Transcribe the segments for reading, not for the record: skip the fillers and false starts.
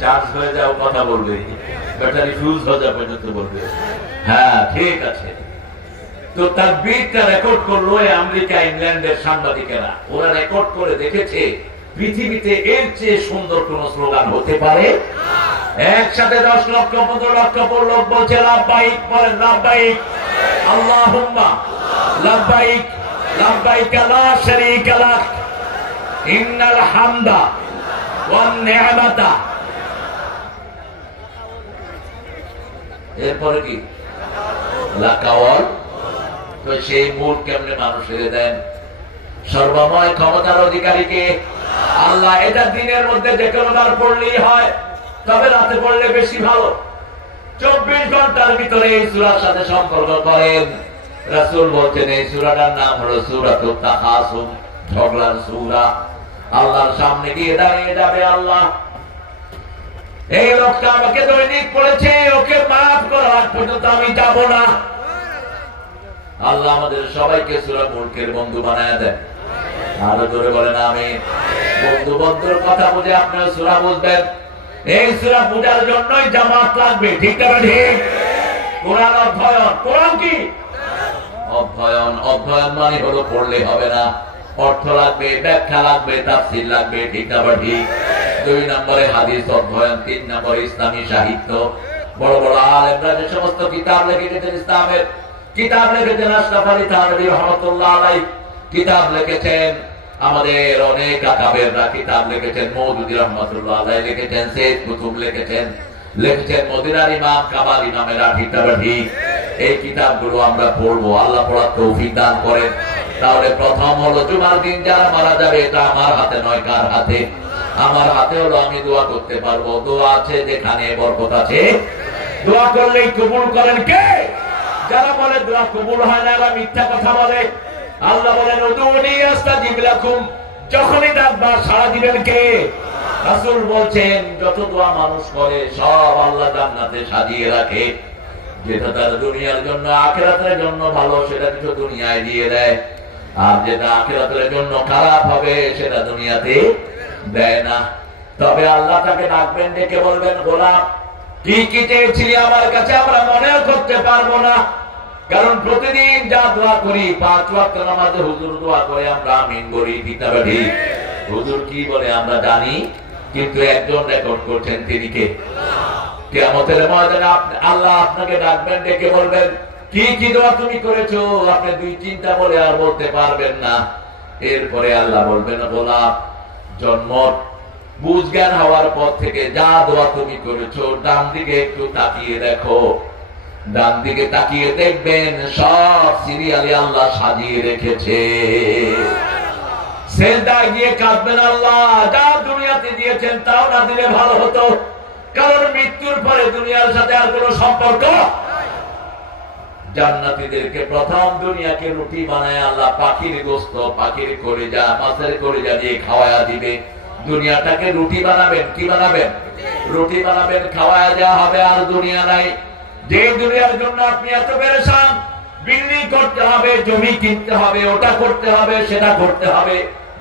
Charge হয়ে যাও কথা বলবে, ব্যাটারি ফিউজ হয়ে যাওয়া পর্যন্ত বলবে। হ্যাঁ ঠিক আছে। তো তাকবীরটা রেকর্ড করলো আমেরিকা ইংল্যান্ডের সাংবাদিকেরা। ওরা রেকর্ড করে দেখেছে পৃথিবীতে এর চেয়ে সুন্দর কোন স্লোগান হতে পারে। একসাথে 10 লক্ষ 15 লক্ষ লোক বলছে লাব্বাইক, বলেন লাব্বাইক আল্লাহুম্মা লাব্বাইক লাব্বাইক লা শারীকা লাক ইন্নাল হামদা ওয়ান নি'মাতা। এরপরে কি লাকাওয়াল। তো সেই মূল কেমনে মানুষের দেন? সর্বময় ক্ষমতার অধিকারীকে আল্লাহ। এটা দিনের মধ্যে যে কোনো বার পড়লেই হয়, তবে রাতে পড়লে বেশি ভালো। 24 ঘন্টার ভিতরে এই সূরার সাথে সম্পর্ক করেন। রাসূল বলছেন এই সূরাটার নাম হলো সূরাতুত তাকাসুম, ঝগড়ার সূরা। আল্লাহর সামনে গিয়ে দাঁড়িয়ে যাবে আল্লাহ, এই লোকটা আমাকে দৈনিক পড়েছে, ওকে মাফ করার পর্যন্ত আমি যাব না। আল্লাহ আমাদের সবাইকে সূরা মুলকের বন্ধু বানায় দেন। আরো জোরে বলেন আমিন। বন্ধু বন্ধুর কথা বুঝে আপনারা সূরা বুঝবেন। এই সূরা বুঝার জন্যই জামাত লাগবে, ঠিক না ঠিক? কোরআন অধ্যয়ন। কোরআন কি অধ্যয়ন? অধ্যয়ন মানে হলো পড়লে হবে না, অর্থ লাগবে, ব্যাখ্যা লাগবে, তাফসীর লাগবে, ঠিক না ঠিক? 2 নম্বরে হাদিস অধ্যয়ন, 3 নম্বরে ইসলামী সাহিত্য। বড় বড় আলেমরা যে সমস্ত কিতাব লিখেছেন, ইসলামের কিতাব লিখেছেন, আশরাফ আলী থানভী রাহমাতুল্লাহ আলাইহি কিতাব লিখেছেন, আমাদের অনেক আকাবেররা কিতাব লিখেছেন, মওদুদী রাহমাতুল্লাহ আলাইহি লিখেছেন, সৈয়দ কুতুব লিখেছেন, মদিনার ইমাম কামাল ইমামেরা, ঠিক না ঠিক? এই কিতাবগুলো আমরা পড়বো, আল্লাহ পড়ার তৌফিক দান করেন। তাহলে প্রথম হলো জুমার দিন যারা মারা যাবে, এটা আমার হাতে নয়। কার হাতে? আমার হাতে হলো আমি দোয়া করতে পারবো। দোয়া আছে যেখানে বরকত আছে, দোয়া করলেই কবুল করেন কে? যারা বলে দোয়া কবুল হয় না, এরা মিথ্যা কথা বলে। আল্লাহ বলেন উদুনি আস্তাজিব লাকুম, যখনই ডাকবা সাড়া দিবেন কে? রাসূল বলছেন যত দোয়া মানুষ করে সব আল্লাহ জান্নাতে সাজিয়ে রাখে। যেটা তার দুনিয়ার জন্য আখিরাতের জন্য ভালো, সেটা কিছু দুনিয়ায় দিয়ে দেয়। আর যেটা আখিরাতের জন্য খারাপ হবে, সেটা দুনিয়াতে দেয় না। তবে আল্লাহ তাকে ডাকবেন, ডেকে বলবেন গোলাম কি কি চেয়েছিলি আমার কাছে? আমরা মনেও করতে পারবো না, কারণ প্রতিদিন যা দোয়া করি, 5 ওয়াক্ত নামাজে হুজুর দোয়া করে আমরা আমিন বলি, ঠিক না ঠিক? হুজুর কি বলে আমরা জানি, কিন্তু একজন রেকর্ড করছেন, তিনি কে? কিয়ামতের ময়দানে আল্লাহ আপনাকে ডাকবেন, ডেকে বলবেন কি কি দোয়া তুমি করেছো? আপনি 2-3টা বলে আর বলতে পারবেন না। এরপরে আল্লাহ বলবেন গোলাম, জন্ম বুঝ জ্ঞান হওয়ার পর থেকে যা দোয়া তুমি করেছো, ডান দিকে একটু তাকিয়ে দেখো। ডান দিকে তাকিয়ে দেখবেন সব সিরিয়ালি আল্লাহ সাজিয়ে রেখেছে। সেজদায় গিয়ে কাঁদবেন, আল্লাহ যা দুনিয়াতে দিয়েছেন তাও না দিলে ভালো হতো, কারণ মৃত্যুর পরে দুনিয়ার সাথে আর কোনো সম্পর্ক। জান্নাতীদেরকে প্রথম দুনিয়াকে রুটি বানায় আল্লাহ পাখির গোশত, পাখির কলিজা, মাছের কলিজা দিয়ে খাওয়ায়া দিবে। দুনিয়াটাকে রুটি বানাবেন, কি বানাবেন? রুটি বানাবেন, খাওয়ায়া দেওয়া হবে। আর দুনিয়া নাই, যে দুনিয়ার জন্য আপনি এত পেরেশান, বিল্ডিং করতে হবে, জমি কিনতে হবে, ওটা করতে হবে, সেটা করতে হবে,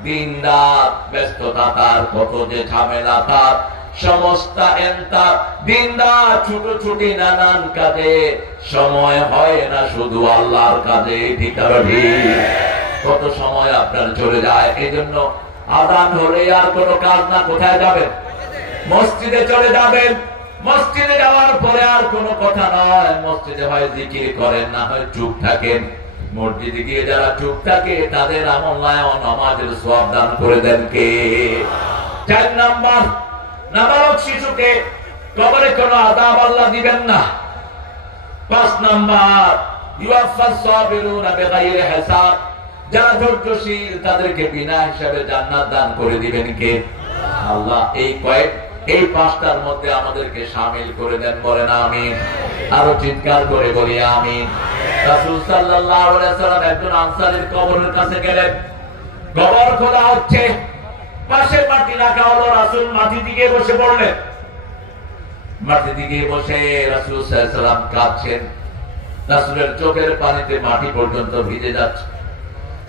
দিন রাত ব্যস্ততা তার, কত যে ঝামেলা তার, সমস্ত দিন রাত ছুটোছুটি নানান কাজে, সময় হয় না শুধু আল্লাহর কাজে, ঠিক আছে? কত সময় আপনার চলে যায়। এই জন্য আযান হলে আর কোনো কাজ না, কোথায় যাবেন? মসজিদে চলে যাবেন। মসজিদে যাওয়ার পরে আর কোনো কথা নয়, মসজিদে হয় জিকির করেন, না হয় চুপ থাকেন। মসজিদে গিয়ে যারা চুপ থাকে তাদের আমলনায় নামাজের সওয়াব দান করে দেন কে? 4 নাম্বার, নাবালক শিশুকে কবরে কোনো আযাব আল্লাহ দিবেন না। 5 নাম্বার, ইউয়াফাস সাবিরুনা বিগাইরি হিসাব, যারা ধৈর্যশীল তাদেরকে বিনা হিসাবে জান্নাত দান করে দিবেন কে? আল্লাহ। এই 5টার মধ্যে আমাদেরকে শামিল করে দেন, বলেন আমিন। আরো চিৎকার করে বলি আমিন। রাসূল সাল্লাল্লাহু আলাইহি ওয়াসাল্লাম একজন আনসারীর কবরের কাছে গেলেন। কবর খোলা হচ্ছে, পাশে মাটি রাখা হলো। রাসূল মাটি দিকে বসে পড়লেন। মাটি দিকে বসে রাসূল সাল্লাল্লাহু আলাইহি ওয়াসাল্লাম কাঁদছেন। রাসূলের চোখের পানিতে মাটি পর্যন্ত ভিজে যাচ্ছে।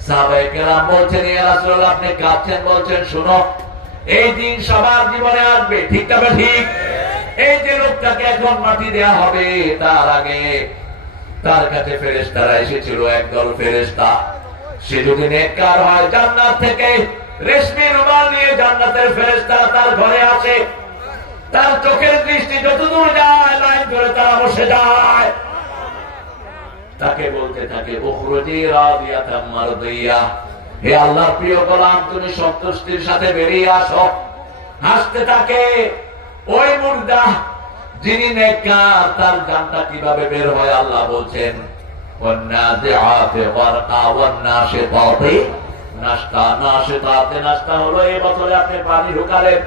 সাহাবায়ে কেরাম বলছেন, ইয়া রাসূলুল্লাহ আপনি কাঁদছেন, বলছেন শুনো এই দিন সবার জীবনে আসবে, ঠিক তবে ঠিক। এই যে লোকটাকে এখন মাটি দেয়া হবে, তার আগে তার কাছে ফেরেশতারা এসেছিল, একদল ফেরেশতা। সে যদি নেককার হয়, জান্নাত থেকে রেশমি রুমাল নিয়ে জান্নাতের ফেরেশতারা তার ঘরে আসে। তার চোখের দৃষ্টি যতদূর যায়, লাইন ধরে তারা বসে যায়। তাকে বলতে থাকে, উখরুজি রাদিয়াতাম মারদিয়া, হে আল্লাহর প্রিয় গোলাম, তুমি সন্তুষ্টির সাথে বেরিয়ে আসো। হাসতে থাকে। ওই মুর্দা যিনি নেককার, তার জানটা কিভাবে বের হয় আল্লাহ বলছেন, ওয়ান্নাজিআতি গরকা ওয়ান্নাশিতাতি নাশতা। নাশিতাতে নাশতা হলো এই বোতলে আপনি পানি ঢুকালেন,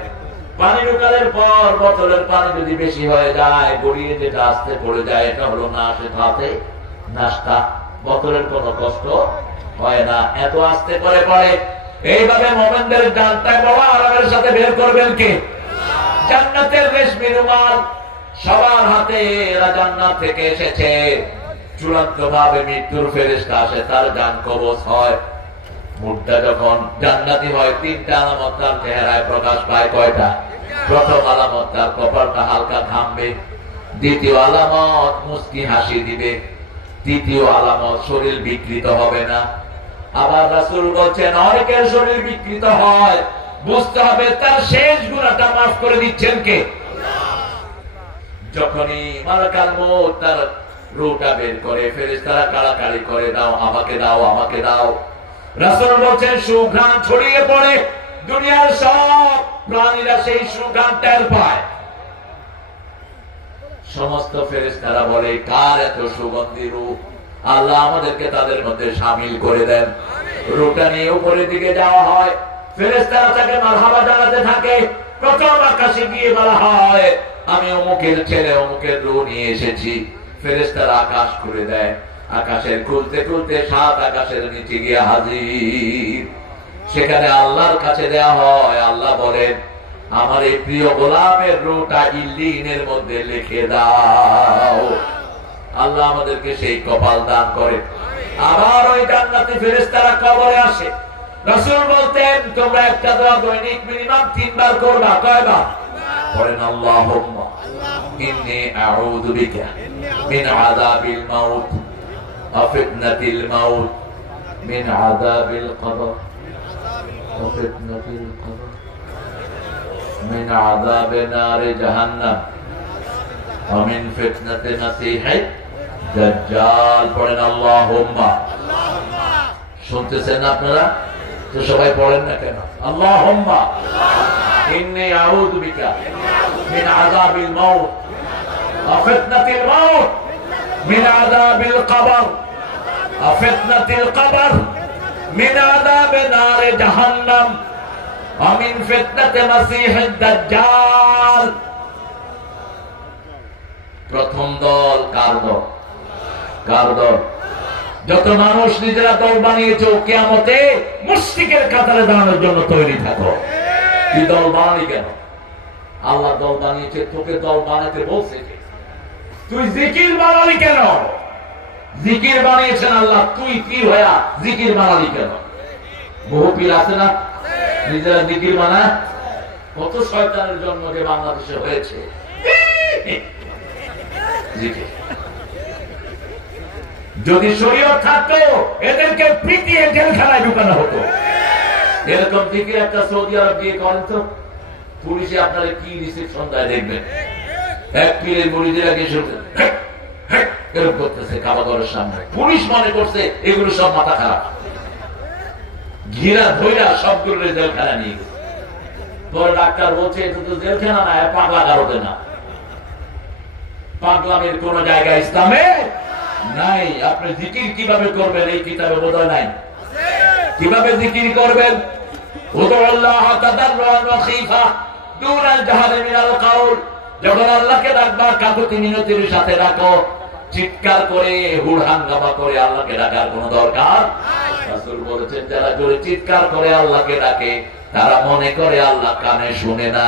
পানি ঢুকালের পর বোতলের পানি যদি বেশি হয়ে যায়, গড়িয়ে যেটা আস্তে পড়ে যায়, এটা হলো নাশিতাতে নাশতা। বোতলের কোনো কষ্ট হয় না, এত আস্তে করে পড়ে। এইভাবে মুমিনদের জানটা বড় আরামের সাথে বের করবেন কে? জান্নাতের রেশমি রুমাল সবার হাতে। এরা জান্নাত থেকে এসেছে। চূড়ান্ত ভাবে মৃত্যুর ফেরেশতা আসে, তার জান কবজ হয়। মুর্দা যখন জান্নাতি হয়, তিনটা আলামত তার চেহারায় প্রকাশ পায়। কয়টা? প্রথম আলামত, তার কপালটা হালকা ঘামবে। দ্বিতীয় আলামত, মুস্কি হাসি দিবে। তৃতীয় আলামত, শরীর বিকৃত হবে না। আবার রাসূল বলছেন, অনেকের শরীর বিকৃত হয়, বুঝতে হবে তার শেষ গুনাহটা মাফ করে দিচ্ছেন কে? যখনই মালাকুল মউত তার রূহটা বের করে, ফেরেশতারা কাড়াকাড়ি করে, দাও আমাকে, দাও আমাকে দাও। রাসূল বলছেন, সুঘ্রাণ ছড়িয়ে পড়ে। দুনিয়ার সব প্রাণীরা সেই সুঘ্রাণ টের পায়। সমস্ত ফেরেশতারা বলে, কার এত সুগন্ধি রূহ? আল্লাহ আমাদেরকে তাদের মধ্যে শামিল করে দেন। রূহটা নিয়ে উপরের দিকে যাওয়া হয়। ফেরেশতারা তাকে মারহাবা জানাতে থাকে। প্রথম আকাশে গিয়ে বলা হয়, আমি অমুকের ছেলে অমুকের রূহ নিয়ে এসেছি। ফেরেশতারা আকাশ খুলে দেয়। আকাশের খুলতে খুলতে 7 আকাশের নিচে গিয়ে হাজির। সেখানে আল্লাহর কাছে দেয়া হয়। আল্লাহ বলেন, আমার এই প্রিয় গোলামের রূহটা ইল্লিনের মধ্যে লিখে দাও। আল্লাহ আমাদেরকে সেই কপাল দান করে। আবার ওই জান্নাতি ফেরেশতারা কবরে আসে। রাসূল বলতেন, তোমরা একটা দোয়া দৈনিক মিনিমাম 3 বার করবা। কয়বার? পড়েন, আল্লাহুম্মা ইন্নী আউযু বিকা মিন আযাবিল মাউত ওয়া ফিতনাতিল মাউত, মিন আযাবিল কবর ওয়া ফিতনাতিল কবর, মিন আযাবি নারি জাহান্নাম ওয়া মিন ফিতনাতি মাসীহিদ দাজ্জাল। পড়েন আল্লাহুম্মা। শুনতেছেন আপনারা? তো সবাই পড়েন না কেন? আল্লাহুম্মা ইন্নী আউযু বিকা মিন আযাবিল মাউত ওয়া ফিতনাতিল মাউত, মিন আযাবিল কবর ওয়া ফিতনাতিল কবর, মিন আযাবি নারি জাহান্নাম ওয়া মিন ফিতনাতি মাসীহিদ দাজ্জাল। প্রথম দল কার দল? কার দল? যত মানুষ নিজেরা দল বানিয়েছে, কিয়ামতে মুশরিকের কাতারে দাঁড়ানোর জন্য তৈরি থাকো। কি দল বানালি কেন? আল্লাহ দল বানিয়েছে, তোকে দল বানাতে বলছে। তুই জিকির বানালি কেন? জিকির বানিয়েছেন আল্লাহ, তুই পীর হয়ে জিকির বানালি কেন? বহু পীর আছে না, নিজেরা জিকির বানায়। কত শয়তানের জন্ম যে বাংলাদেশে হয়েছে। জিকির যদি শরীয়ত থাকতো, এদেরকে পিটিয়ে জেলখানায় ঢুকানো হতো। এরকম জিকির একটা সৌদি আরব গিয়ে করেন তো, পুলিশে আপনারা কি রিসেপশন দেয় দেখবেন। এক পীরের মুরিদেরা গিয়ে এরকম করতেছে কাবাগরের সামনে। পুলিশ মনে করছে এগুলো সব মাথা খারাপ, ঘিরা ধইরা সবগুলো জেলখানা নিয়ে গেছে। পরে ডাক্তার বলছে, এটা তো জেলখানা না, পাগলা গারদে না। পাগলামের কোন জায়গা ইসলামে নাই। আপনি জিকির কিভাবে করবেন এই কিতাবে বোধহয় নাই। কিভাবে জিকির করবেন? যখন আল্লাহকে ডাকবা, কাকুতি মিনতির সাথে ডাকো। চিৎকার করে হুড় হাঙ্গামা করে আল্লাহকে ডাকার কোন দরকার? রাসূল বলেছেন, যারা জোরে চিৎকার করে আল্লাহকে ডাকে, তারা মনে করে আল্লাহ কানে শুনে না।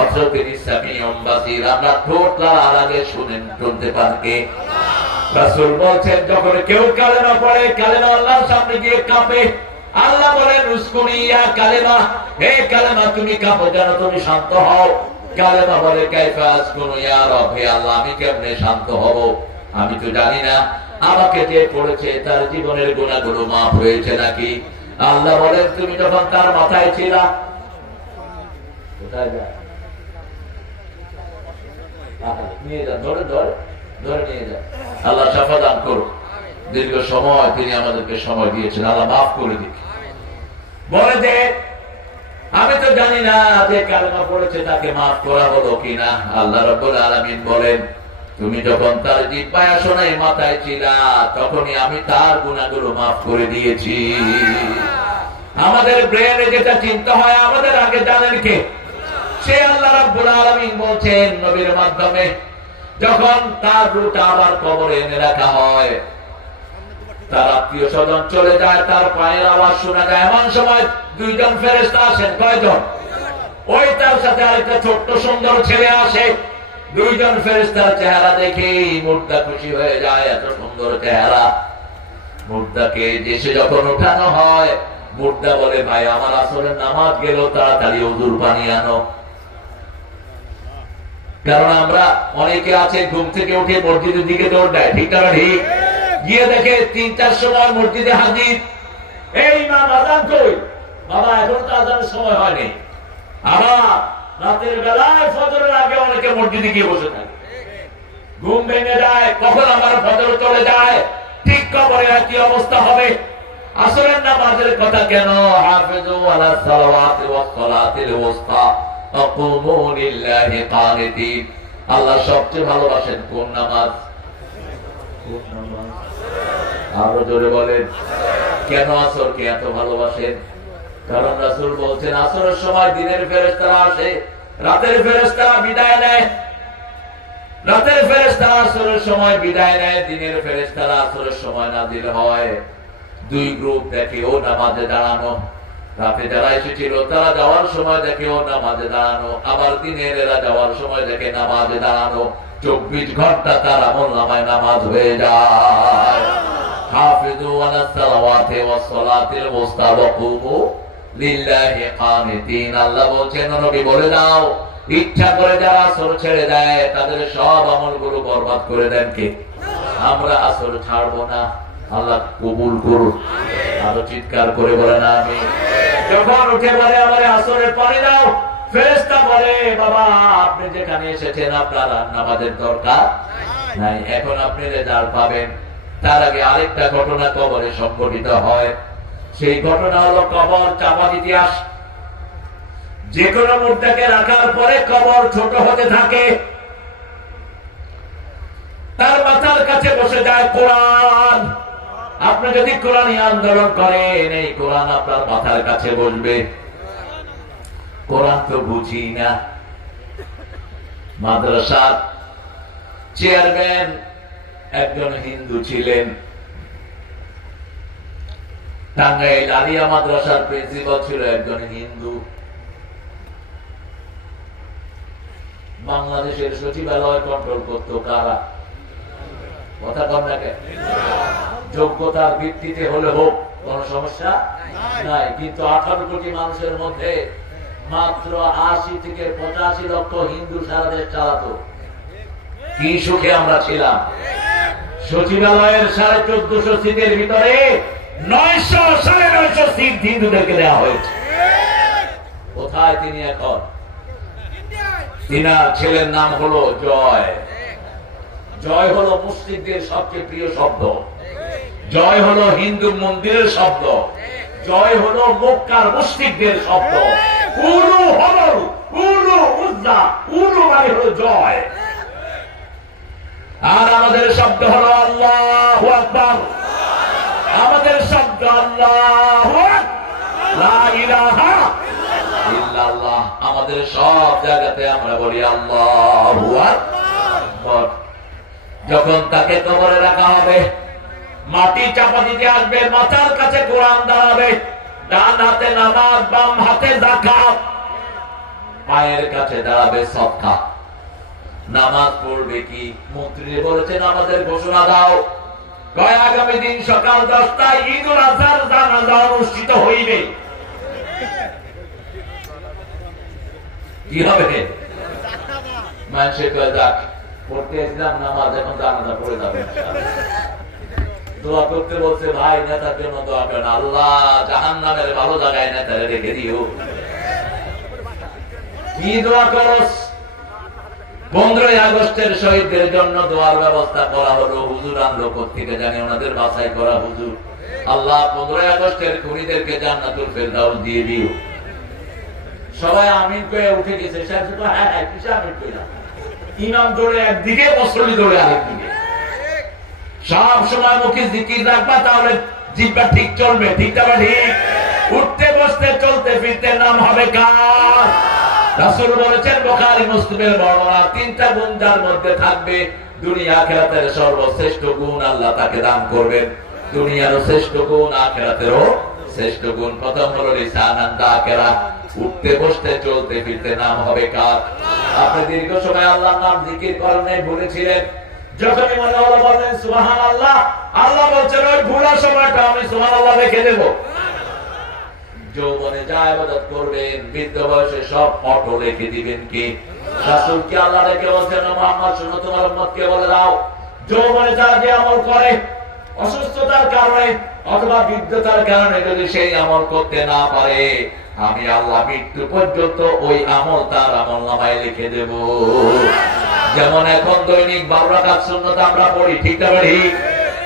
অথচ তিনি সামিউম বাসীর, আমরা ঠোঁট লাগার আগে শুনতে পারকে। রাসূল বলছেন, যখন কেউ কালেমা পড়ে, কালেমা আল্লাহর সামনে গিয়ে কাঁপে। আল্লাহ বলেন উসকুনি ইয়া কালেমা, হে কালেমা তুমি কাঁপো যেন তুমি শান্ত হও। কালেমা বলে কাইফা আসকুনু ইয়া রব, হে আল্লাহ আমি কেমনে শান্ত হব, আমি তো জানি না আমাকে যে পড়েছে তার জীবনের গুনাহগুলো মাফ হয়েছে নাকি। আল্লাহ বলেন তুমি যখন তার মাথায় ছিলা, কোথায় যায় নিয়ে যান, ধরে ধরে ধরে নিয়ে যান। আল্লাহ শাফা দান করুন, দীর্ঘ সময় তিনি আমাদেরকে সময় দিয়েছেন, আল্লাহ মাফ করে দিক। বলে যে আমি তো জানি না যে কালেমা পড়েছে তাকে মাফ করা হলো কিনা। আল্লাহ রাব্বুল আলামিন বলেন তুমি যখন তার জিহ্বায় আসো নাই মাথায় ছিলা, তখনই আমি তার গুনাহগুলো মাফ করে দিয়েছি। আমাদের ব্রেনে যেটা চিন্তা হয় আমাদের আগে জানেন কে? সে আল্লাহ রাব্বুল আলামিন বলছেন নবীর মাধ্যমে, যখন তার রূহটা আবার কবরে এনে রাখা হয়, তার আত্মীয় স্বজন চলে যায়, তার পায়ের আওয়াজ শোনা যায়, এমন সময় দুইজন ফেরেশতা আসেন। কয়জন? ওই তার সাথে আরেকটা ছোট্ট সুন্দর ছেলে আসে। দুইজন ফেরেশতার চেহারা দেখে মুর্দা খুশি হয়ে যায়, এত সুন্দর চেহারা। মুর্দাকে দেশে যখন উঠানো হয়, মুর্দা বলে ভাই আমার আসরের নামাজ গেল, তাড়াতাড়ি ওযুর পানি আনো। কারণ আমরা অনেকে আছে ঘুম থেকে উঠে মসজিদের দিকে দৌড় দেয়, ঠিক না ঠিক? গিয়ে দেখে ৩-৪ সময় মসজিদে হাজির, এই ইমাম আযান কই? বাবা এখন তো আযানের সময় হয়নি। আবার রাতের বেলায় ফজরের আগে অনেকে মসজিদে গিয়ে বসে থাকে, ঘুম ভেঙে যায়, কখন আমার ফজর চলে যায়। ঠিক কবরে কি অবস্থা হবে? আসরের নামাজের কথা কেন? হাফিজু আলাস সালাওয়াতি ওয়াস সালাতিল ওয়াসতা আকুমু লিল্লাহি কানিতিন। আল্লাহ সবচেয়ে ভালোবাসেন কোন নামাজ? কোন নামাজ? আরো জোরে বলেন। কেন আসরকে এত ভালোবাসেন? কারণ রাসূল বলছেন আসরের সময় দিনের ফেরেশতারা আসে, রাতের ফেরেশতারা বিদায় নেয়। রাতের ফেরেশতারা আসরের সময় বিদায় নেয়, দিনের ফেরেশতারা আসরের সময় নাজিল হয়। দুই গ্রুপ দেখে ও নামাজে দাঁড়ানো, রাতে যারা এসেছিল তারা যাওয়ার সময় দেখে ও নামাজে দাঁড়ানো, আবার দিনের এরা যাওয়ার সময় দেখে নামাজে দাঁড়ানো। 24 ঘন্টা তার আমলনামায় নামাজ হয়ে যায়। হাফিজু আলাস সালাওয়াতি ওয়াস সালাতিল ওয়াসতা ওয়াকুমু লিল্লাহি কানিতিন। আল্লাহ বলেন নবী বলে দাও, ইচ্ছা করে যারা আসর ছেড়ে দেয় তাদের সব আমলগুলো বরবাদ করে দেন কে? আমরা আসর ছাড়বো না, আল্লাহ কবুল করুন। আরো চিৎকার করে বলেন আমিন। যখন উঠে বলে আমারে আসরের পানি দাও, ফেরেশতা বলে বাবা আপনি যেখানে এসেছেন আপনার নামাজের দরকার নাই, এখন আপনি রেজাল্ট পাবেন। তার আগে আরেকটা ঘটনা কবরে সংঘটিত হয়। সেই ঘটনা হলো কবর চাপার ইতিহাস। যে কোনো মুর্দাকে রাখার পরে কবর ছোট হতে থাকে, তার মাথার কাছে বসে যায় কোরআন। আপনি যদি কোরআনী আন্দোলন করেন, এই কোরআন আপনার মাথার কাছে বসবে। কোরআন তো বুঝি না। মাদ্রাসার চেয়ারম্যান একজন হিন্দু ছিলেন। টাঙ্গাইল আলিয়া মাদ্রাসার প্রিন্সিপাল ছিল একজন হিন্দু। বাংলাদেশের সচিবালয় কন্ট্রোল করত কারা? কথা কম নাকি? যোগ্যতার ভিত্তিতে হলে হোক, কোন সমস্যা নাই। কিন্তু 18 কোটি মানুষের মধ্যে মাত্র 80 থেকে 85 লক্ষ হিন্দু সারা দেশ চালাতো। কি সুখে আমরা ছিলাম। সচিবালয়ের 1450 সিটের ভিতরে 900-950 সিট হিন্দুদেরকে দেওয়া হয়েছে। কোথায় তিনি এখন? তিনার ছেলের নাম হলো জয়। জয় হলো মুসলিমদের সবচেয়ে প্রিয় শব্দ, জয় হলো হিন্দু মন্দিরের শব্দ, জয় হলো মক্কার মুশরিকদের শব্দ। উলু হলো উলু উজ্জা, উলু মানে হলো জয়। আর আমাদের শব্দ হলো আল্লাহু আকবার। আমাদের শব্দ আল্লাহু লা ইলাহা ইল্লাল্লাহ। আমাদের সব জায়গাতে আমরা বলি আল্লাহু আকবার। যখন তাকে কবরে রাখা হবে, মাটি চাপা দিতে আসবে, মাথার কাছে কোরআন দাঁড়াবে, ডান হাতে নামাজ, বাম হাতে যাকাত, পায়ের কাছে দাঁড়াবে সদকা। নামাজ পড়বে কি? মন্ত্রী বলেছেন আমাদের ঘোষণা দাও, কয় আগামী দিন সকাল 10টায় ঈদুল আজহার জানাজা অনুষ্ঠিত হইবে। কি হবে? মানুষে কয় যাক পড়তে এসলাম নামাজ, এখন জানাজা পড়ে যাবে। দোয়া করতে বলছে, ভাই নেতার জন্য দোয়া করেন, আল্লাহ জাহান্নামের ভালো জায়গায় নেতারে রেখে দিও। কি দোয়া করস? 15ই আগস্টের শহীদদের জন্য দোয়ার ব্যবস্থা করা হলো। হুজুর আনলো কোত্থেকে জানি, ওনাদের বাছাই করা হুজুর। আল্লাহ 15ই আগস্টের খুনিদেরকে জান্নাতুল ফেরদাউস দিয়ে দিও। সবাই আমিন কয়ে উঠে গেছে। হ্যাঁ কিসে আমিন কইলাম? ইমাম দৌড়ে একদিকে, মুসল্লি দৌড়ে আরেকদিকে। সব সময় মুখে জিকির রাখবা, তাহলে জিহ্বা ঠিক চলবে। ঠিক না ঠিক? উঠতে বসতে চলতে ফিরতে নাম হবে কার? রাসূল বলেছেন বুখারী মুসলিমের বর্ণনা, 3টা গুণ যার মধ্যে থাকবে, দুনিয়া আখিরাতের সর্বশ্রেষ্ঠ গুণ আল্লাহ তাকে দান করবেন। দুনিয়ারও শ্রেষ্ঠ গুণ, আখিরাতেরও শ্রেষ্ঠ গুণ। প্রথম হলো লিসানান যাকিরা, উঠতে বসতে চলতে ফিরতে নাম হবে কার? আপনি দীর্ঘ সময় আল্লাহর নাম জিকির করেন, ভুলেছিলেন, যখনই মনে হলো বলেন সুবহানাল্লাহ। আল্লাহ বলছেন ওই ভুলা সময়টা আমি সুবহানাল্লাহ রেখে দেব। যৌবনে যা ইবাদত করবেন, বৃদ্ধ বয়সে সব অটো রেখে দিবেন। কি রাসূল কি আল্লাহ রেখে বলছেন, মুহাম্মদ শুনো তোমার উম্মতকে বলে দাও, যৌবনে যারা যে আমল করে, অসুস্থতার কারণে অথবা বৃদ্ধতার কারণে যদি সেই আমল করতে না পারে, আমি আল্লাহ মৃত্যু পর্যন্ত ওই আমল তার আমলনামায় লিখে দেব। যেমন এখন দৈনিক 12 রাকাত সুন্নাত আমরা পড়ি, ঠিক না ঠিক?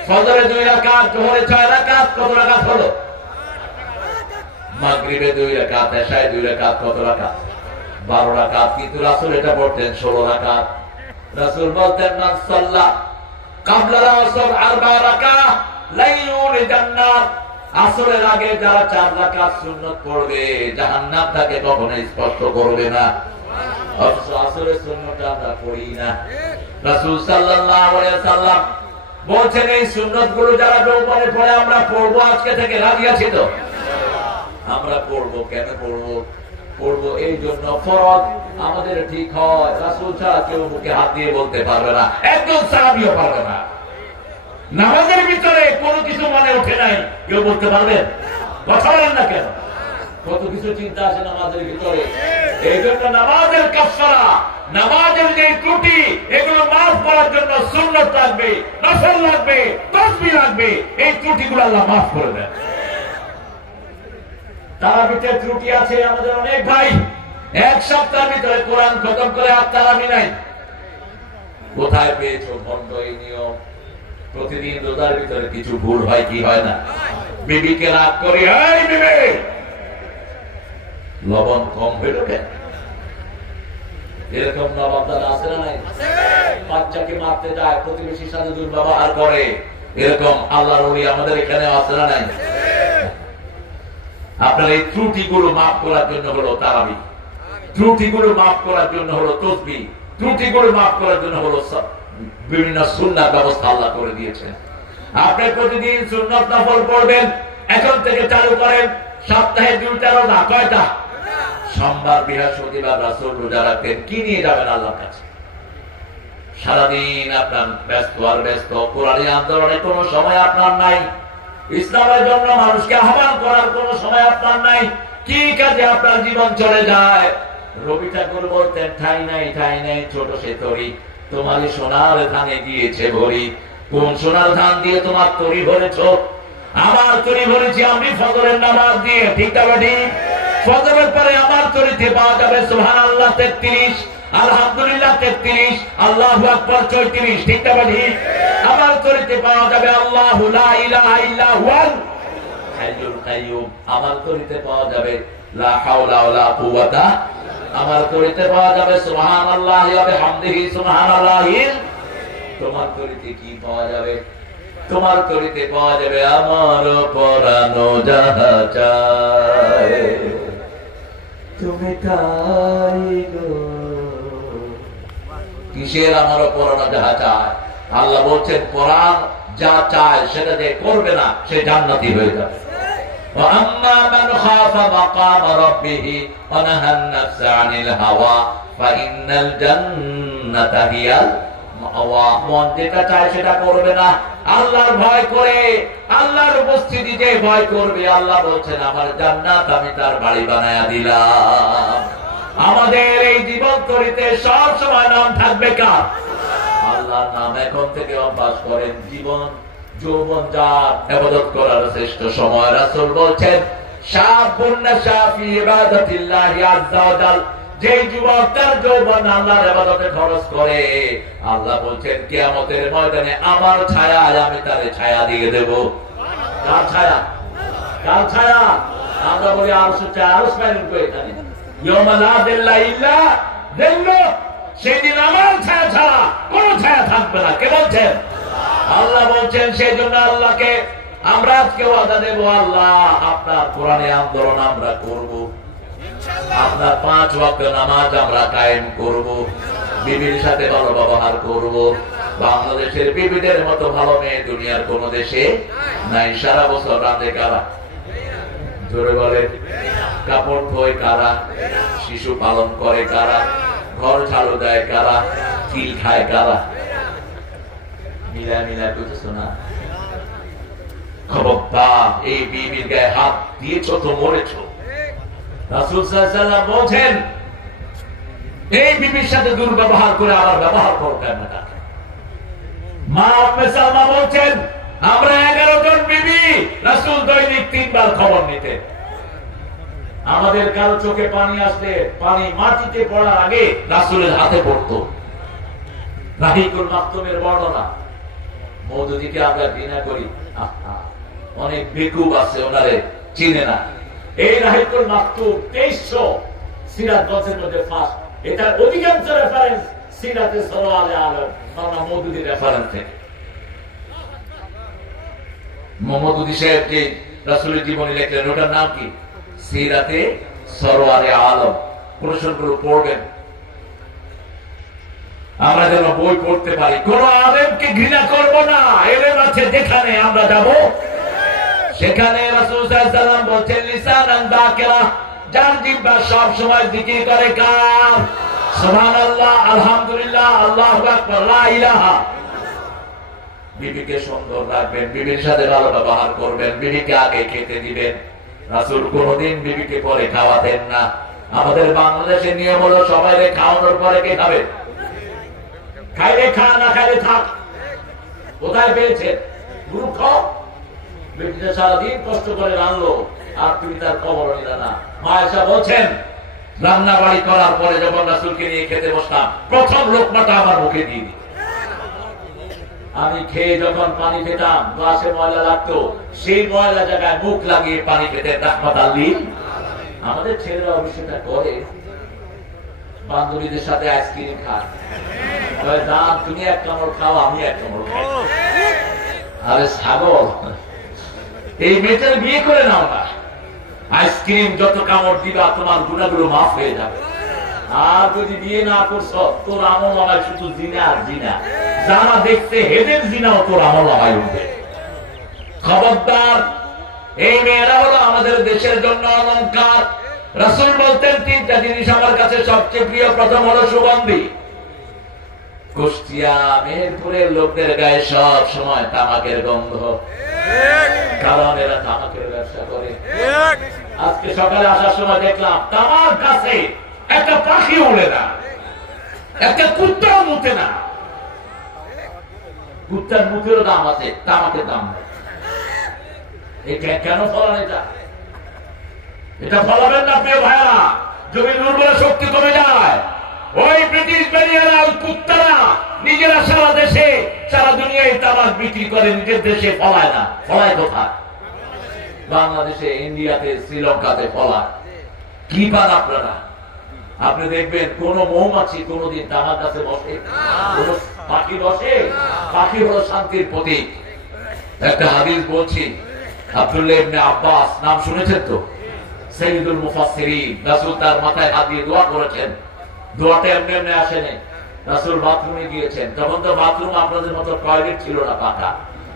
ফজরে 2 রাকাত, জোহরে 6 রাকাত, কত রাকাত হলো? মাগরিবে 2 রাকাত, এশায় 2 রাকাত, কত রাকাত? 12 রাকাত। কিন্তু রাসূল এটা পড়তেন 16 রাকাত। রাসূল বলতেন মান সাল্লা ক্বাবলা আসর 4 রাকাত লা ইউরিদান নার। আসরের আগে যারা 4 রাকাত সুন্নাত পড়বে, জাহান্নাম তাকে কখনো স্পর্শ করবে না। অথচ আসরের সুন্নাতটা আমরা পড়ি না। রাসূল সাল্লাল্লাহু আলাইহি ওয়াসাল্লাম বলছেন এই সুন্নাতগুলো যারা যৌবনে পড়ে আমরা পড়বো, আজকে থেকে রাজি আছি তো? আমরা পড়বো। কেন পড়বো? পড়বো এই জন্য ফরজ আমাদের ঠিক হয়। রাসূল ছাড়া কেউ মুখে হাত দিয়ে বলতে পারবে না, একজন সাহাবীও পারবে না। নামাজের ভিতরে কোনো কিছু মনে ওঠে নাই, কেউ বলতে পারবেন? কথা বলেন না কেন? কত কিছু চিন্তা আছে নামাজের ভিতরে। এই জন্য নামাজের কাফারা, নামাজের যে ত্রুটি, এগুলো মাফ করার জন্য সুন্নাত লাগবে, নফল লাগবে, তাসবিহ লাগবে। এই ত্রুটিগুলো আল্লাহ মাফ করে দেন। তারাবিতে ত্রুটি আছে আমাদের অনেক ভাই, 1 সপ্তাহের ভিতরে কোরআন খতম করে আর তারাবি নাই। কোথায় পেয়েছো বন্ধ এই নিয়ম? প্রতিদিন রোজার ভিতরে কিছু ভুল হয় কি হয় না? বিবিকে রাগ করি, এই বিবি লবণ কম হইল কেন? এরকম নবাবদার আছে না নাই? বাচ্চাকে মারতে যায়, প্রতিবেশীর সাথে দুর্ব্যবহার করে, এরকম আল্লাহর ওলি আমাদের এখানে আছে না নাই? আপনার এই ত্রুটিগুলো মাফ করার জন্য হলো তারাবি, ত্রুটিগুলো মাফ করার জন্য হলো তাসবিহ, ত্রুটিগুলো মাফ করার জন্য হলো বিভিন্ন সুন্নাত ব্যবস্থা আল্লাহ করে দিয়েছেন। আপনি প্রতিদিন সুন্নাত নফল পড়বেন, এখন থেকে চালু করেন। সপ্তাহে 2টা রোজা, কয়টা? সোমবার বৃহস্পতিবার রাসূল রোজা রাখতেন। কি নিয়ে যাবেন আল্লাহর কাছে? সারাদিন আপনার ব্যস্ত আর ব্যস্ত, কোরআনী আন্দোলনে কোনো সময় আপনার নাই, ইসলামের জন্য মানুষকে আহ্বান করার কোনো সময় আপনার নাই। কি কাজে আপনার জীবন চলে যায়? রবি ঠাকুর বলতেন, ঠাই নাই ঠাই নাই ছোট সে তরি, তোমারই সোনার ধানে গিয়েছে ভরি। কোন সোনার ধান দিয়ে তোমার তরি ভরেছ? আমার তরি ভরেছি আমি ফজরের নামাজ দিয়ে, ঠিক না ঠিক? ফজরের পরে আমার তরিতে পাওয়া যাবে সুবহানাল্লাহ 33, আলহামদুলিল্লাহ 33, আল্লাহু আকবার 34, ঠিক না ঠিক? আমার তরিতে পাওয়া যাবে আল্লাহু লা ইলাহা ইল্লা হুয়াল হাইয়ুল কাইয়ুম। আমার তরিতে পাওয়া যাবে লা হাওলা ওয়ালা কুওয়াতা। আমার তরিতে পাওয়া যাবে সুবহানাল্লাহি ওয়া বিহামদিহি সুবহানাল্লাহিল। তোমার তরিতে কি পাওয়া যাবে? তোমার তরিতে পাওয়া যাবে আমার পরানো যাহা চায় তুমি তাই গো। কিসের আমার পরানো যাহা চায়? আল্লাহ বলছেন কোরআন যা চায় সেটা যে করবে না সে জান্নাতি হয়ে যাবে। وَأَمَّا مَنْ خَافَ مَقَامَ رَبِّهِ وَنَهَى النَّفْسَ عَنِ الْهَوَى فَإِنَّ الْجَنَّةَ هِيَ মন যেটা চায় সেটা করবে না, আল্লাহর ভয় করে, আল্লাহর উপস্থিতিতে ভয় করবে। আল্লাহ বলছেন আমার জান্নাত আমি তার বাড়ি বানায়া দিলাম। আমাদের এই জীবন তরিতে সব সময় নাম থাকবে কার? আল্লাহর নাম। এখন থেকে অভ্যাস করেন, জীবন যৌবন যার ইবাদত করার শ্রেষ্ঠ সময়। রাসূল বলছেন শাবুন নাশা ফি ইবাদাতিল্লাহি আযজা ওয়া জাল, যে যুবক তার যৌবন আল্লাহর ইবাদতে খরচ করে, আল্লাহ বলছেন কিয়ামতের ময়দানে আমার ছায়া আমি তারে ছায়া দিয়ে দেব। কার ছায়া? কার ছায়া? আমরা বলি আরশ ছায়া, আরশ মানে কই এখানে ইয়াউমা লা যিল্লা ইল্লা যিল্লু, সেদিন আমার ছায়া ছাড়া কোনো ছায়া থাকবে না। কে বলছেন? আল্লাহ বলছেন। সেই জন্য আল্লাহকে আমরা আজকে ওয়াদা দেব, আল্লাহ আপনার কোরআনে আন্দোলন আমরা করব, আপনার 5 ওয়াক্ত নামাজ আমরা কায়েম করব, বিবির সাথে ভালো ব্যবহার করব। বাংলাদেশের বিবিদের মতো ভালো মেয়ে দুনিয়ার কোন দেশে নাই। সারা বছর রাতে কারা? জোরে বলে। কাপড় ধোয় কারা? শিশু পালন করে কারা? ঘর ঝাড়ু দেয় কারা? কিল খায় কারা? মিলা মিলা করতেছো না? খবরদার, এই বিবির গায়ে হাত দিয়েছো তো মরেছো। রাসূল সাল্লাল্লাহু আলাইহি ওয়াসাল্লাম বলেন এই বিবির সাথে দুর্ব্যবহার করে আবার ব্যবহার করবেন না। মা উম্মে সালমা বলছেন আমরা 11 জন বিবি, রাসূল দৈনিক 3 বার খবর নিতেন। আমাদের কারো চোখে পানি আসলে পানি মাটিতে পড়ার আগে রাসূলের হাতে পড়তো। রাহিকুল মাকতুমের বর্ণনা, মওদুদিকে আমরা ঘৃণা করি, অনেক বেকুব আছে ওনারে চিনে না। এই রাহিকুল মাকতুম 2300 সিরাত গ্রন্থের মধ্যে ফার্স্ট। এটার অধিকাংশ রেফারেন্স সিরাতে সাল্লাল্লাহু আলাইহি ওয়াসাল্লাম মাওলানা মওদুদির রেফারেন্স থেকে। মওদুদি সাহেব যে রাসূলের জীবনী লিখলেন ওটার নাম কি? সিরাতে সরওয়ারে আলম। প্রশ্নগুলো পড়বেন, আমরা যেন বই পড়তে পারি। কোন আলেমকে ঘৃণা করব না। এলেম আছে যেখানে আমরা যাব সেখানে রাসূল সাল্লাল্লাহু আলাইহি ওয়াসাল্লাম বলেন লিসানান যাকিরা, যার জিহ্বা সব সময় জিকির করে কার? সুবহানাল্লাহ, আলহামদুলিল্লাহ, আল্লাহু আকবার, লা ইলাহা। বিবিকে সুন্দর রাখবেন, বিবির সাথে ভালো ব্যবহার করবেন, বিবিকে আগে খেতে দিবেন। রাসূল কোনদিন বিবিকে পরে খাওয়াতেন না। আমাদের বাংলাদেশের নিয়ম হলো সবাইকে খাওয়ানোর পরে কে খাবে? খাইলে খা, না খাইলে থাক। কোথায় পেয়েছেন? মূর্খ। বেটিটা সারাদিন কষ্ট করে রান্নলো আর তুমি তার খবর নিলে না। মা আয়েশা বলছেন রান্না বাড়ি করার পরে যখন রাসূলকে নিয়ে খেতে বসতাম, প্রথম লোকমাটা আমার মুখে দিয়ে দিত। আমি খেয়ে যখন পানি খেতাম, গ্লাসে ময়লা লাগতো, সেই ময়লা জায়গায় মুখ লাগিয়ে পানি খেতে রাহমাতাল লিল। আমাদের ছেলেরা অবশ্যটা করে। বান্ধবীদের সাথে আইসক্রিম খায়, তুমি এক কামড় খাও আমি এক কামড় খাই। আরে ছাগল, এই মেয়েটার বিয়ে করে নাও না। আইসক্রিম যত কামড় দিবা তোমার গুনাহগুলো মাফ হয়ে যাবে। আর যদি বিয়ে না করছো তোর আমল নামায় শুধু জিনা আর জিনা, যারা দেখতে হেদের জিনাও তোর আমল নামায় উঠবে। খবরদার, এই মেয়েরা হলো আমাদের দেশের জন্য অলংকার। রাসূল বলতেন 3টা জিনিস আমার কাছে সবচেয়ে প্রিয়। প্রথম হলো সুগন্ধি। কুষ্টিয়া মেহেরপুরের লোকদের গায়ে সব সময় তামাকের গন্ধ, কারণ এরা তামাকের ব্যবসা করে। আজকে সকালে আসার সময় দেখলাম তামার কাছে একটা পাখি উড়ে না, একটা কুত্তাও মুতে না। কুত্তার মুখেরও দাম আছে, তামাকের দাম নেই। এটা কেন ফলান? এটা ফলাবেন না প্রিয় ভাইরা। যদি দুর্বল শক্তি কমে যায়, ওই ব্রিটিশ বেরিয়ারা, ওই কুত্তারা নিজেরা সারা দেশে সারা দুনিয়ায় তামাক বিক্রি করে, নিজের দেশে ফলায় না। ফলায় কোথায়? বাংলাদেশে, ইন্ডিয়াতে, শ্রীলঙ্কাতে ফলায়। কি পান আপনারা? আপনি দেখবেন কোন মৌমাছি কোনদিন তামাক গাছে বসে? কোন পাখি বসে? পাখি হলো শান্তির প্রতীক। একটা হাদিস বলছি, আব্দুল্লাহ ইবনে আব্বাস নাম শুনেছেন তো? সাইয়্যিদুল মুফাসসিরিন। রাসূল তার মাথায় হাত দিয়ে দোয়া করেছেন। দোয়াটা এমনি এমনি আসেনি। রাসূল বাথরুমে গিয়েছেন, তখন তো বাথরুম আপনাদের মতো টয়লেট ছিল না, পাকা।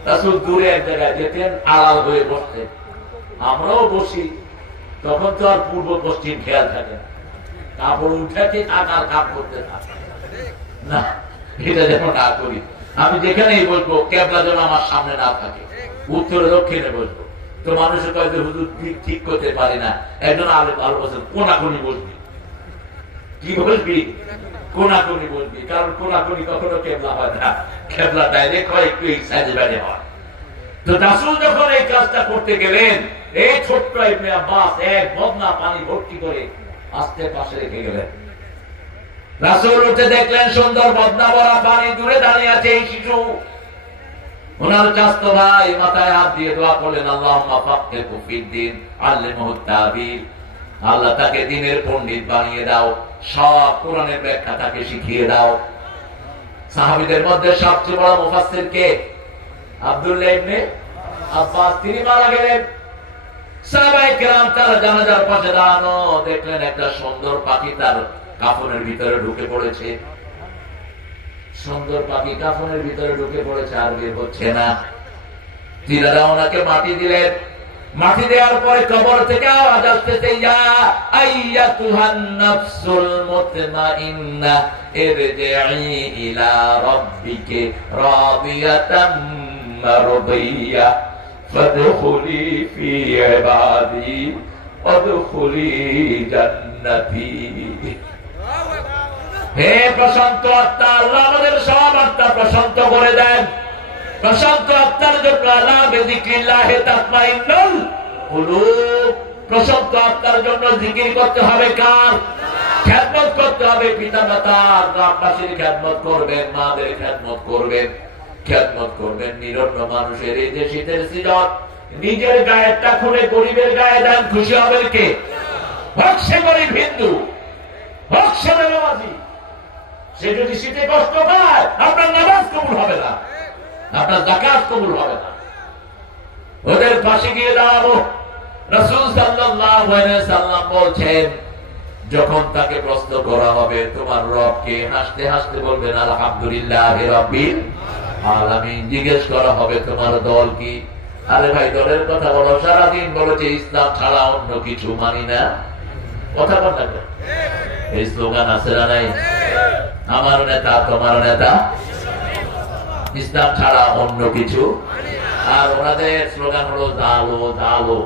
রাসূল দূরে এক জায়গায় যেতেন, আড়াল হয়ে বসতেন। আমরাও বসি, তখন তো আর পূর্ব পশ্চিম খেয়াল থাকে না। কাপড় উঠাতে থাক আর কাপ করতে থাক না। এটা যেন না করি। আমি যেখানেই বসবো কেবলা যেন আমার সামনে না থাকে, উত্তরে দক্ষিণে বসবো। তো মানুষের কাছে হুজুর ঠিক করতে পারি না, একজন আলো বলছেন কোনাকুনি বসবি। কি বলবি? কোনাকুনি বলবি, কারণ কোনাকুনি কখনো কেবলা হয় না, কেবলা ডাইরেক্ট হয়, একটু এই সাইডে বাইরে হয়। তো রাসূল যখন এই কাজটা করতে গেলেন, এই ছোট্ট ইবনে আব্বাস এক বদনা পানি ভর্তি করে আস্তে পাশে রেখে গেলেন। রাসূল উঠে দেখলেন সুন্দর বদনা ভরা পানি, দূরে দাঁড়িয়ে আছে এই শিশু। ওনার চাচতো ভাই মাথায় হাত দিয়ে দোয়া করলেন, আল্লাহুম্মা ফাক্কিহু ফিদ্দীন আল্লিমহু তা'বীর। আল্লাহ তাকে দ্বীনের পণ্ডিত বানিয়ে দাও, সব কোরআনের ব্যাখ্যা তাকে শিখিয়ে দাও। সাহাবীদের মধ্যে সবচেয়ে বড় মুফাসসির কে? আব্দুল্লাহ ইবনে আব্বাস। তিনি মারা গেলেন। সাহাবায়ে কেরাম তারা জানাজার পাশে দাঁড়ানো, দেখলেন একটা সুন্দর পাখি তার কাফনের ভিতরে ঢুকে পড়েছে। সুন্দর পাখি কাফনের ভিতরে ঢুকে পড়েছে, আর বের হচ্ছে না। তিনারা ওনাকে মাটি দিলেন। মাটি দেওয়ার পরে কবর থেকে আওয়াজ আসতেছে, ইয়া আইয়াতুহান নাফসুল মুতমাইন্নাহ ইরজিই ইলা রাব্বিকি রাদিয়াতাম মারদিয়া ফাদখুলি ফি ইবাদি ওয়াদখুলি জান্নাতি। হে প্রশান্ত আত্মা, আল্লাহ আমাদের সব আত্মা প্রশান্ত করে দেন। প্রশান্ত আত্মার জন্য আলা বিযিকরিল্লাহি তাতমাইন্নুল কুলুব। প্রশান্ত আত্মার জন্য জিকির করতে হবে কার? খেদমত করতে হবে পিতামাতার। গ্রামবাসীর খেদমত করবেন, মাদের খেদমত করবেন, খেদমত করবেন নিরন্ন মানুষের। এই যে শীতের সিজন, নিজের গায়েরটা খুলে গরিবের গায়ে দেন, খুশি হবেন কে? হোক সে গরিব হিন্দু, হোক সে বেনামাজি। সে যদি শীতে কষ্ট পায়, আপনার নামাজ কবুল হবে না, আপনার যাকাত কবুল হবে না। ওদের পাশে গিয়ে দাঁড়াবো। রাসূল সাল্লাল্লাহু আলাইহি ওয়াসাল্লাম বলছেন, যখন তাকে প্রশ্ন করা হবে তোমার রবকে, হাসতে হাসতে বলবেন আলহামদুলিল্লাহি রাব্বিল আলামিন। জিজ্ঞেস করা হবে তোমার দল কি? আরে ভাই দলের কথা বলো, সারাদিন বলেছে ইসলাম ছাড়া অন্য কিছু মানি না। কথা বল না, এই স্লোগান আছে না নাই? আমার নেতা তোমার নেতা, ইসলাম ছাড়া অন্য কিছু। আর ওনাদের স্লোগান হলো জালো জালো,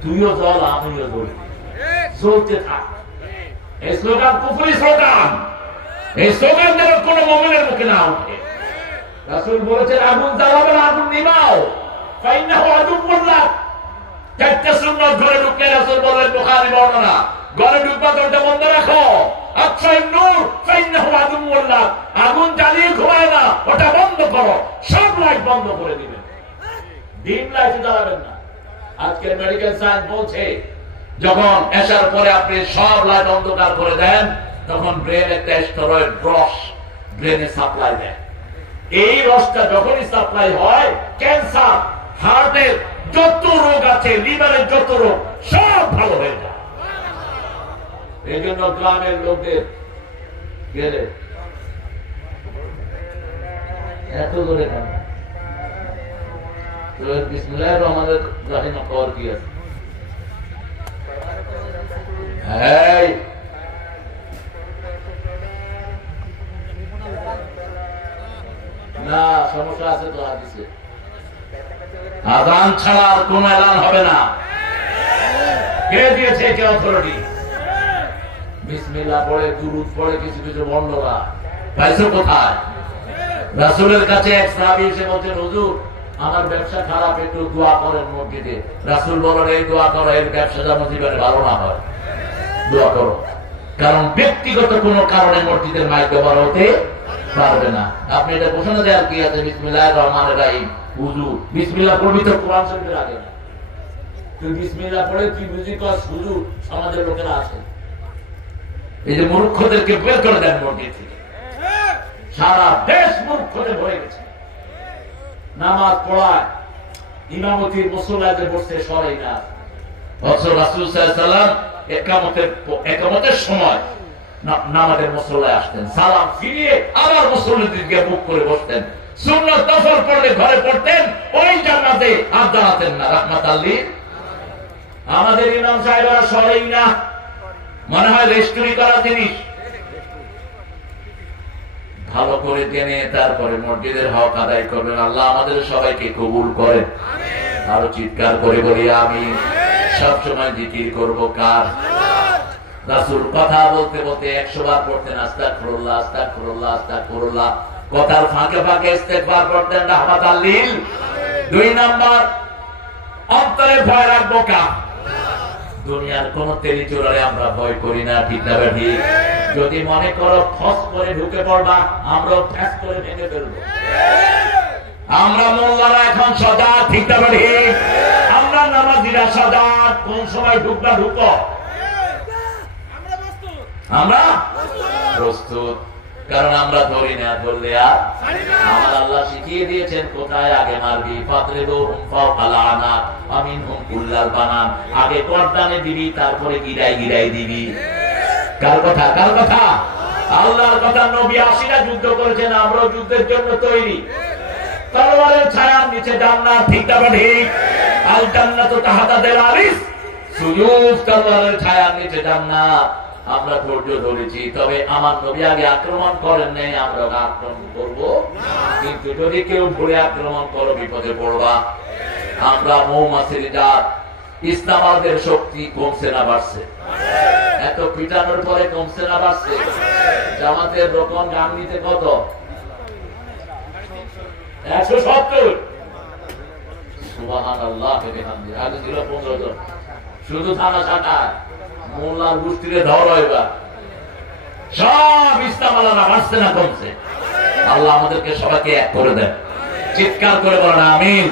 তুইও জল আমিও জল, চলতে থাক। এই স্লোগান কুফরি স্লোগান। এই স্লোগান যেন কোন মুমিনের মুখে না ওঠে। রাসূল বলেছেন আগুন জ্বালাবে না, আগুন নিমাও, ফাইন্নাহু আদুউল্লাহ। চারটা সুন্নাত ঘরে ঢুকলে রাসূল বলেন, বুখারী বর্ণনা, ঘরে ঢুকবা দরজা বন্ধ রাখো। আচ্ছাই নূর ফাইন্নাহু আদুউল্লাহ। আগুন জ্বালিয়ে ঘুমায় না, ওটা বন্ধ করো, সব লাইট বন্ধ করে দিবেন, ডিম লাইট জ্বালাবেন না। আজকে মেডিকেল সায়েন্স বলছে যখন এশার পরে আপনি সব লাইট অন্ধকার করে দেন, তখন ব্রেন একটা স্টেরয়েড রস ব্রেনে সাপ্লাই দেয়। এই রসটা যখনই সাপ্লাই হয়, ক্যান্সার, হার্টের যত রোগ আছে, লিভারের যত রোগ সব ভালো হয়ে যায়। এই জন্য গ্রামের লোকদের গেলে এত ধরে বিসমিল্লাহির রহমানির রহিম কর কি আছে? না সমস্যা আছে তো হাদিসে। আযান ছাড়া আর কোন এলান হবে না। কে দিয়েছে কে অথরিটি? বিসমিল্লাহ পড়ে, দুরূদ পড়ে কিছু কিছু বর্ণনা পাইছো কোথায়? রাসূলের কাছে এক সাহাবী এসে বলছেন, হুজুর আমার ব্যবসা খারাপ, একটু দোয়া করেন মসজিদে। রাসূল বলেন, এই দোয়া করো, এর ব্যবসা যেন জীবনে ভালো না হয়, দোয়া করো। কারণ ব্যক্তিগত কোন কারণে মসজিদের মাইক ব্যবহার হতে পারবে না। আপনি এটা ঘোষণা দেওয়ার কি আছে? বিসমিল্লাহির রহমানির রহিম। হুজুর বিসমিল্লাহ পড়বি তো কোরআন শরীফের আগে না, তুই বিসমিল্লাহ পড়ে তুই বুঝি কর হুজুর, সমাজের লোকেরা আছে। এই যে মূর্খদেরকে বের করে দেন মসজিদ থেকে। সারা দেশ মূর্খদের ভরে গেছে। নামাজ পড়ায় ইমামতির মুসল্লাদের বসে সরাই না। রাসূল সাল্লাল্লাহু আলাইহি ওয়াসাল্লাম একামতের সময় নামাজের মুসল্লায় আসতেন, সালাম ফিরিয়ে আবার মুসল্লিদের দিকে মুখ করে বসতেন। সুন্নাত নফল পড়লে ঘরে পড়তেন, ওই জান্নাতে আর দাঁড়াতেন না। রাহমাতাল লিল। আমাদের ইমাম সাহেবরা সরাই না, মনে হয় রেস্টুরি করা জিনিস। করে জেনে তারপরে মসজিদের হক আদায় করবেন। আল্লাহ আমাদের সবাইকে কবুল করেন। আরো চিৎকার করে বলি আমিন। সবসময় জিকির করবো কার? রাসূল কথা বলতে বলতে 100 বার পড়তেন আস্তাগফিরুল্লাহ আস্তাগফিরুল্লাহ আস্তাগফিরুল্লাহ। কথার ফাঁকে ফাঁকে ইস্তেগফার করতেন রাহমাতাল লিল। 2 নাম্বার, অন্তরে ভয় রাখবো কার? দুনিয়ার কোন তেলি চোরারে আমরা ভয় করি না, ঠিক না ঠিক? যদি মনে করো ফস করে ঢুকে পড়বা, আমরাও ফ্যাস করে ভেঙে ফেলবো। আমরা মোল্লারা এখন সজাগ, ঠিক না ঠিক? আমরা নামাজিরা সজাগ, কোন সময় ঢুকবা ঢুকো, আমরা প্রস্তুত। কারণ আমরা ধরি না, ধরলে আর আমার আল্লাহ শিখিয়ে দিয়েছেন কোথায় আগে মারবি। ফাতরিদুহুম ফাওকাল আনাক ওয়া মিনহুম কুল্লাল বানান। আগে গর্দানে দিবি, তারপরে গিরায় গিরায় দিবি। কার কথা? কার কথা? আল্লাহর কথা। নবী 80টা যুদ্ধ করেছেন, আমরাও যুদ্ধের জন্য তৈরি। তলোয়ারের ছায়ার নিচে জান্নাত, ঠিক না ঠিক? আল জান্নাতু তাহতা দিলালিস সুয়ুফ, তলোয়ারের ছায়ার নিচে জান্নাত। আমরা ধৈর্য ধরেছি, তবে আমার নবী আগে আক্রমণ করেন নাই, আমরা আক্রমণ করবো। কিন্তু যদি কেউ ভুলে আক্রমণ করো, বিপদে পড়বা। আমরা মৌমাছির জাত। ইসলামাবাদের শক্তি কমছে না বাড়ছে? এত পিটানোর পরে কমছে না বাড়ছে? জামাতের রকম গাঙ্গিতে কত? 170। সুবহানাল্লাহ। আগে ছিল 15 জন, শুধু থানা শাখায়। মোল্লার গোষ্ঠীরে ধরো, এবার সব ইসলামালারা বাড়ছে না কমছে? আল্লাহ আমাদেরকে সবাইকে এক করে দেন। চিৎকার করে বলেন আমিন।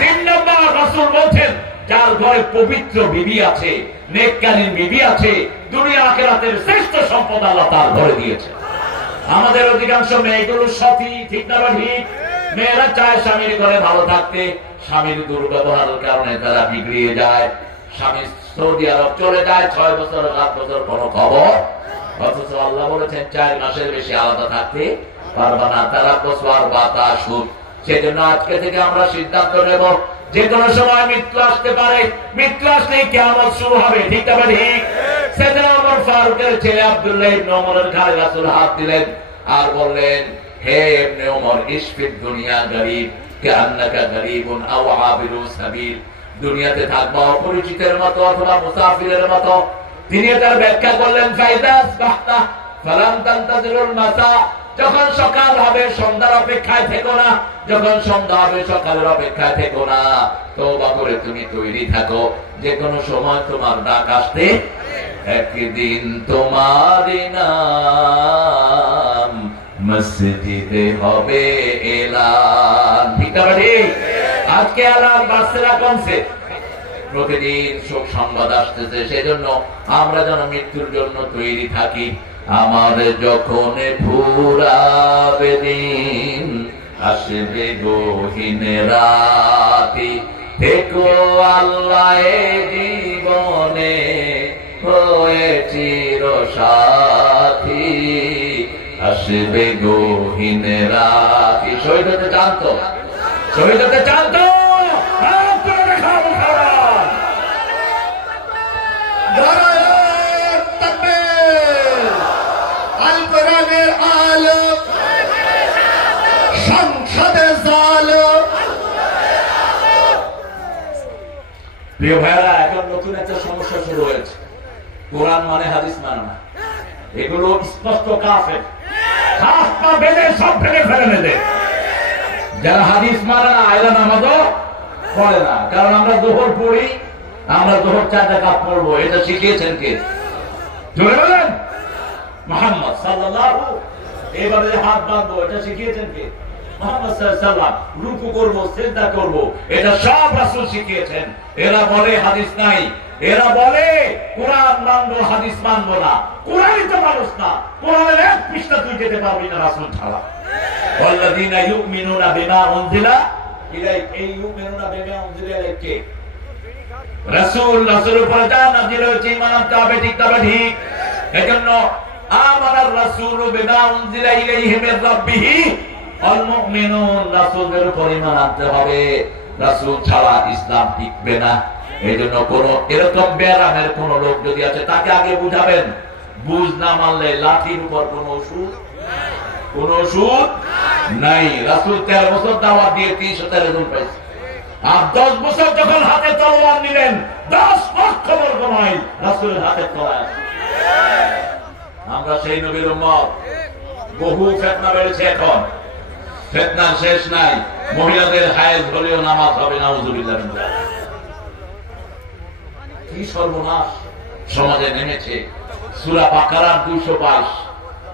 3 নম্বর, রাসূল বলছেন যার ঘরে পবিত্র বিবি আছে, নেককারীর বিবি আছে, দুনিয়া আখিরাতের শ্রেষ্ঠ সম্পদ আল্লাহ তার ঘরে দিয়েছে। আমাদের অধিকাংশ মেয়েগুলো সতী, ঠিক না ঠিক? মেয়েরা চায় স্বামীর ঘরে ভালো থাকতে, স্বামীর দুর্ব্যবহারের কারণে তারা বিগড়িয়ে যায়। স্বামী সৌদি আরব চলে যায়, 6 বছর 7 বছর কোনো খবর। অথচ আল্লাহ বলেছেন 4 মাসের বেশি আলাদা থাকতে পারবা না। তারা প্রসওয়ার বাতাস সুদ। সেজন্য আজকে থেকে আমরা সিদ্ধান্ত নেব, যে কোনো সময় মৃত্যু আসতে পারে। মৃত্যু আসলেই কিয়ামত শুরু হবে, ঠিক না ঠিক? সেদিনা ওমর ফারুকের ছেলে আব্দুল্লাহ ইবনে ওমরের ঘাড়ে রাসূল হাত দিলেন আর বললেন, হে ইবনে ওমর, ইশফিদ দুনিয়া গরীব কান্নাকা গরীবুন আও আবিরু সাবিল। দুনিয়াতে থাকবা অপরিচিতের মতো অথবা মুসাফিরের মতো। তিনি তার ব্যাখ্যা করলেন, ফাইদাস বাহতা ফালাম তানতাজিরুল মাসা। যখন সকাল হবে সন্ধ্যার অপেক্ষায় থেকো না, যখন সন্ধ্যা হবে সকালের অপেক্ষায় থেকো না। তওবা করে তুমি তৈরি থাকো, যে কোনো সময় তোমার ডাক আসতে। একদিন তোমার নাম মসজিদে হবে এলান, ঠিক না ঠিক? আজকে আলার বাসরা কমছে, প্রতিদিন শোক সংবাদ আসতেছে। সেজন্য আমরা যেন মৃত্যুর জন্য তৈরি থাকি। আমার যখন ফুরাবে দিন, আসবে গহীন রাতি, থেকো আল্লাহ জীবনে হয়ে চির সাথী। আসবে গহীন রাতি। শহীদ হতে চান তো? শহীদ হতে চান তো? প্রিয় ভাইরা, এখন নতুন একটা সমস্যা শুরু হয়েছে। কোরআন মানে হাদিস মানে না। এগুলো স্পষ্ট কাফের। হাত পা বেঁধে সব ভেঙে ফেলে নেবে। যারা হাদিস মানে না, এরা নামাজও পড়ে না। কারণ আমরা যোহর পড়ি, আমরা যোহর 4 রাকাত পড়বো, এটা শিখিয়েছেন কে? জোরে বলেন। মুহাম্মদ সাল্লাল্লাহু। এইভাবে হাত বাঁধবো, এটা শিখিয়েছেন কে? মুহাম্মদ সাল্লাল্লাহু আলাইহি ওয়াসাল্লাম। রুকু করব, সিজদা করব, এটা সব রাসূল শিখিয়েছেন। এরা বলে হাদিস নাই, এরা বলে কোরআন মানবো, হাদিস মানবো না। কোরআনই তো মানুষ না, কোরআনের 1 পৃষ্ঠা তুই যেতে পারবি না রাসূল ছাড়া। ওয়াল্লাযীনা ইউমিনুনা বিমা উনজিলা ইলাইক। এই ইউমিনুনা বিমা উনজিলা ইলাইক রাসূল, রাসূলের উপর যা নাযিল হয়েছে ঈমান আনতে হবে, ঠিক না ঠিক? এজন্য আমানার রাসূলু বিমা উনজিলা ইলাইহি মির রাব্বিহি ওয়াল মুমিনুন। রাসূলের উপর ঈমান আনতে হবে, রাসূল ছাড়া ইসলাম টিকবে না। এইজন্য কোন এরকম বেরামের কোন লোক যদি আছে, তাকে আগে বুঝাবেন। বুঝ না মানলে লাঠির উপর কোন ওষুধ। কোন ওষুধ নাই। রাসূল 13 বছর দাওয়াত দিয়ে 30 রেজাল্ট পাইছে। আর 10 বছর যখন হাতে তলোয়ার নিলেন 10 লক্ষ বর্গ মাইল রাসূলের হাতে তলোয়ার। আমরা সেই নবীর উম্মত। বহু ফিতনা বেড়েছে, এখন ফিতনার শেষ নাই। মহিলাদের হায়েজ হলেও নামাজ হবে না, নাউযুবিল্লাহ। কি সর্বনাশ সমাজে নেমেছে। সূরা বাকারার 222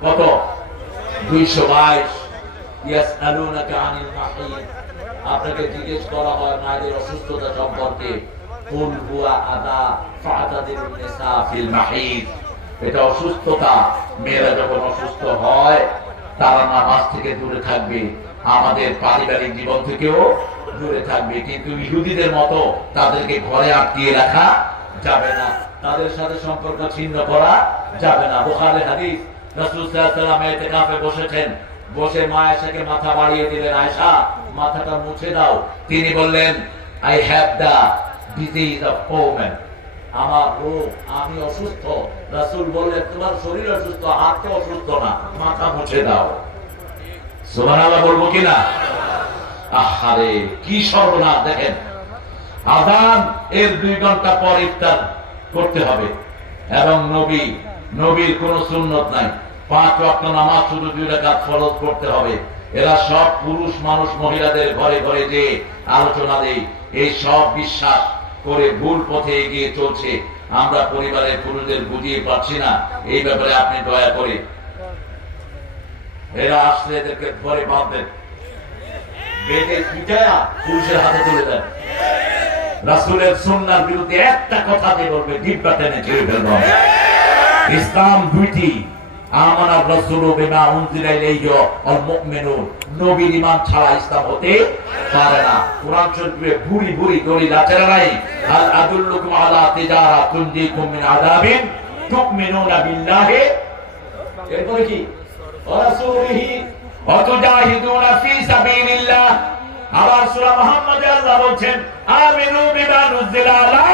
কত 222 ইয়াসআলুনাকা আনিল মাহিদ। আপনাকে জিজ্ঞেস করা হয় নারীর অসুস্থতা সম্পর্কে। কুল হুয়া আদা ফাতাদিরুন নিসা ফিল মাহিদ। এটা অসুস্থতা। মেয়েরা যখন অসুস্থ হয় তারা নামাজ থেকে দূরে থাকবে, আমাদের পারিবারিক জীবন থেকেও দূরে থাকবে। কিন্তু ইহুদিদের মতো তাদেরকে ঘরে আটকিয়ে রাখা যাবে না, তাদের সাথে সম্পর্ক ছিন্ন করা যাবে না। বুখারী হাদিস, রাসূল সাল্লাল্লাহু আলাইহি ওয়াসাল্লাম ইতিকাফে বসেছেন, বসে মা আয়েশাকে মাথা বাড়িয়ে দিলেন, আয়েশা মাথাটা মুছে দাও। তিনি বললেন, I have the disease of women. আমার রোগ, আমি অসুস্থ। রাসূল বললেন, তোমার শরীর অসুস্থ, হাতটা অসুস্থ না, মাথা মুছে দাও। সুবহানাল্লাহ বলবো কিনা? আহারে কি সর্বনাশ। দেখেন, আযান এর 2 ঘন্টা পর ইফতার করতে হবে, এবং নবীর কোন সুন্নত নাই। 5 ওয়াক্ত নামাজ শুধু 2 রাকাত ফরজ করতে হবে। এরা সব পুরুষ মানুষ মহিলাদের ঘরে ঘরে যে আলোচনা দেয়, এই সব বিশ্বাস করে ভুল পথে এগিয়ে চলছে। আমরা পরিবারের পুরুষদের বুঝিয়ে পারছি না। এই ব্যাপারে আপনি দয়া করে এরা আসলে এদেরকে ঘরে বাঁধবেন, বেঁধে পিটায়া পুরুষের হাতে তুলে দেন। রাসূলের সুন্নাহর বিরুদ্ধে একটা কথা দিয়ে বলবে, জিহ্বা টেনে ছেড়ে ফেলব। ইসলাম দুইটি, আমানার রাসূলু বিমা উনজিলা ইলাইহি ওয়াল মুমিনুন। নবীর ঈমান ছাড়া ইসলাম হতে পারে না। কুরআন শরীফে ভুরি ভুরি দলিল আছে নাই? হাল আদুল্লুকুম আলা তিজারা তুনজিকুম মিন আযাবিন তুমিনুনা বিল্লাহি, এরপরে কি ওয়া রাসূলিহি ওয়া তুজাহিদুনা ফি সাবিলিল্লাহ। আবার সূরা মুহাম্মাদে আল্লাহ বলেন, আমিনু বিমা নুজিলা আলা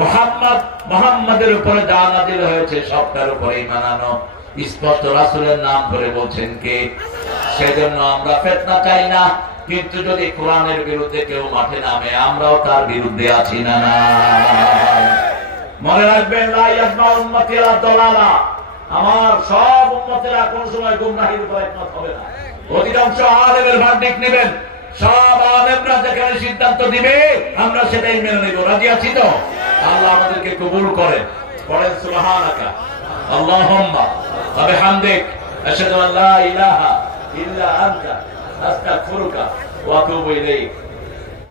মুহাম্মদ। মুহাম্মাদের উপরে যা নাযিল হয়েছে সবটার উপরে ঈমান আনো। স্পষ্ট রাসূলের নাম ধরে বলছেন কে। সেজন্য আমরা ফিতনা চাই না, কিন্তু যদি কোরআনের বিরুদ্ধে কেউ মাঠে নামে আমরাও তার বিরুদ্ধে আছি না। মনে রাখবেন, লা ইয়াজমা উম্মতিরা দলালা। আমার সব উম্মতেরা কোন সময় গুমরাহির উপর একমত হবে না। অধিকাংশ আলেমের ভার্ডিক্ট নেবেন। সব আলেমরা যেখানে সিদ্ধান্ত দিবে আমরা সেটাই মেনে নেব। রাজি আছি তো? আল্লাহ আমাদেরকে কবুল করেন। পড়েন সুবহানাকা আল্লাহুম্মা ওয়া বিহামদিক আশহাদু আল্লা ইলাহা ইল্লা আনতা আস্তাগফিরুকা ওয়া আতুবু ইলাইক।